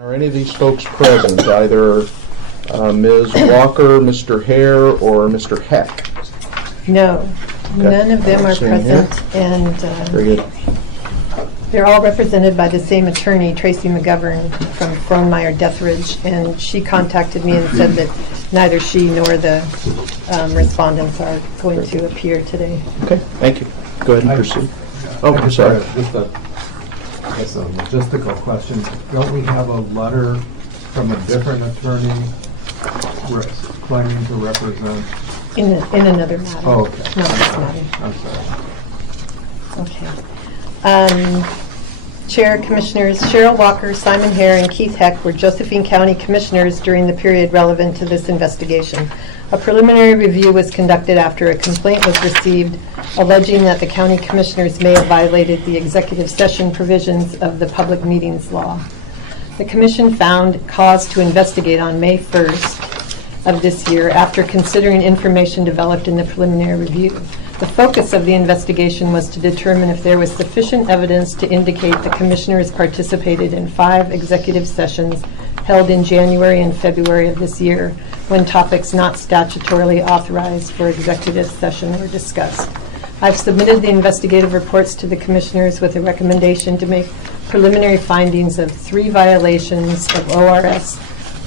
Are any of these folks present, either Ms. Walker, Mr. Hare, or Mr. Heck? No, Okay. none of them are Same here. present, and Very good. they're all represented by the same attorney, Tracy McGovern from Frohnmeyer Deathridge, and she contacted me and said that neither she nor the respondents are going to appear today. Okay, thank you. Go ahead and proceed. Oh, I'm sorry. Just a logistical question. Don't we have a letter from a different attorney claiming to represent? In another matter. Oh, okay. Not this matter. I'm sorry. Okay. Chair, Commissioners Cheryl Walker, Simon Hare, and Keith Heck were Josephine County Commissioners during the period relevant to this investigation. A preliminary review was conducted after a complaint was received alleging that the County Commissioners may have violated the executive session provisions of the Public Meetings Law. The Commission found cause to investigate on May 1st of this year after considering information developed in the preliminary review. The focus of the investigation was to determine if there was sufficient evidence to indicate the Commissioners participated in 5 executive sessions held in January and February of this year when topics not statutorily authorized for executive session were discussed. I've submitted the investigative reports to the Commissioners with a recommendation to make preliminary findings of 3 violations of ORS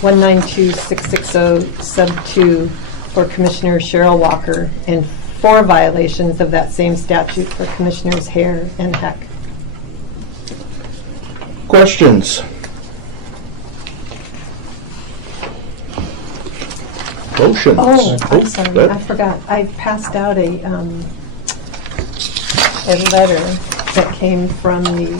192660 sub 2 for Commissioner Cheryl Walker and 4 violations of that same statute for Commissioners Hare and Heck. Questions? Motions? Oh, I'm sorry, good. I forgot. I passed out a letter that came from the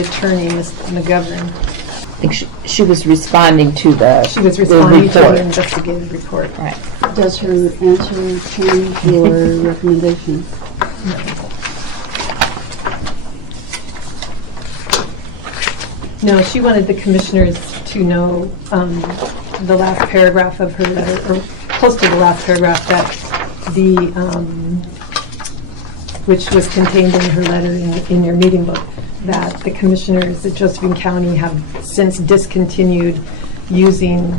attorney, Ms. McGovern. I think she was responding to the She was responding to report. the investigative report. Right. Does her answer change your recommendation? No, she wanted the Commissioners to know the last paragraph of her letter, or close to the last paragraph, that which was contained in her letter in your meeting book, that the Commissioners at Josephine County have since discontinued using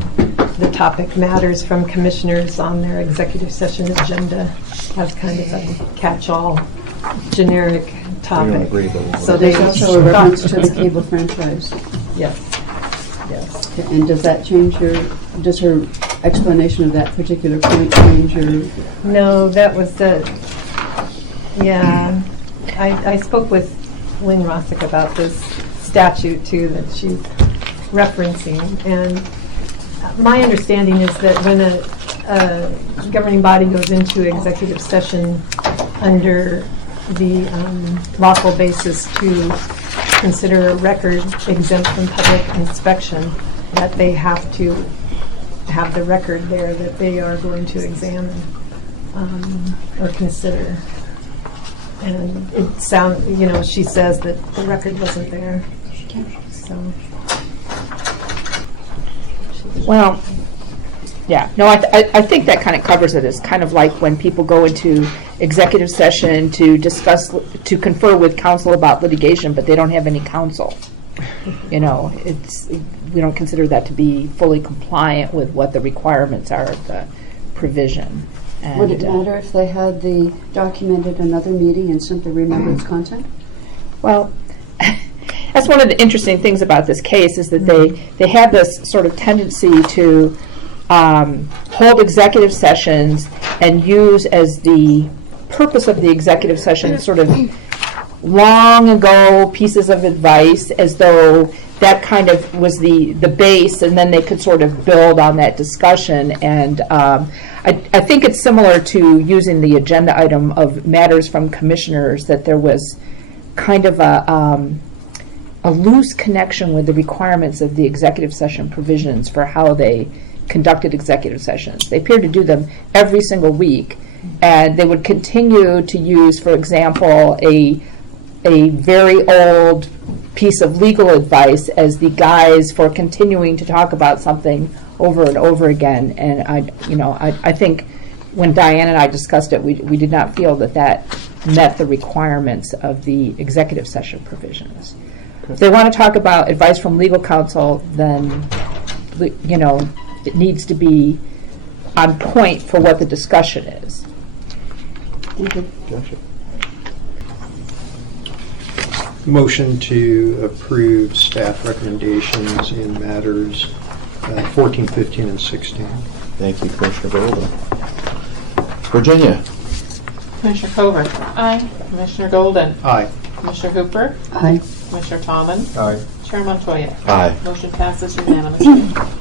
the topic matters from Commissioners on their executive session agenda as kind of a catch-all generic topic. We don't agree, but So There's they also a reference to the cable franchise. Yes, yes. And does that change does her explanation of that particular point change your? No, that was yeah. I spoke with Lynn Rossick about this statute too that she's referencing, and my understanding is that when a governing body goes into executive session under the lawful basis to consider a record exempt from public inspection, that they have to have the record there that they are going to examine or consider. And it sounds, she says that the record wasn't there. So. Well, yeah. No, I think that kind of covers it. It's kind of like when people go into executive session to confer with counsel about litigation, but they don't have any counsel. We don't consider that to be fully compliant with what the requirements are of the provision. And, Would it matter if they had the documented another meeting and simply remember its content? Well, that's one of the interesting things about this case is that they have this sort of tendency to hold executive sessions and use as the purpose of the executive session sort of long ago pieces of advice, as though that kind of was the base, and then they could sort of build on that discussion. And I think it's similar to using the agenda item of matters from commissioners, that there was kind of a loose connection with the requirements of the executive session provisions for how they conducted executive sessions. They appeared to do them every single week, and they would continue to use, for example, a very old piece of legal advice as the guise for continuing to talk about something over and over again. And I think when Diane and I discussed it, we did not feel that met the requirements of the executive session provisions. If they want to talk about advice from legal counsel, then, you know, it needs to be on point for what the discussion is. Gotcha. Motion to approve staff recommendations in matters 14, 15, and 16. Thank you, Commissioner Golden. Virginia? Commissioner Cover. Aye. Commissioner Golden. Aye. Commissioner Hooper. Aye. Commissioner Tomlin. Aye. Chair Montoya. Aye. Motion passes unanimously.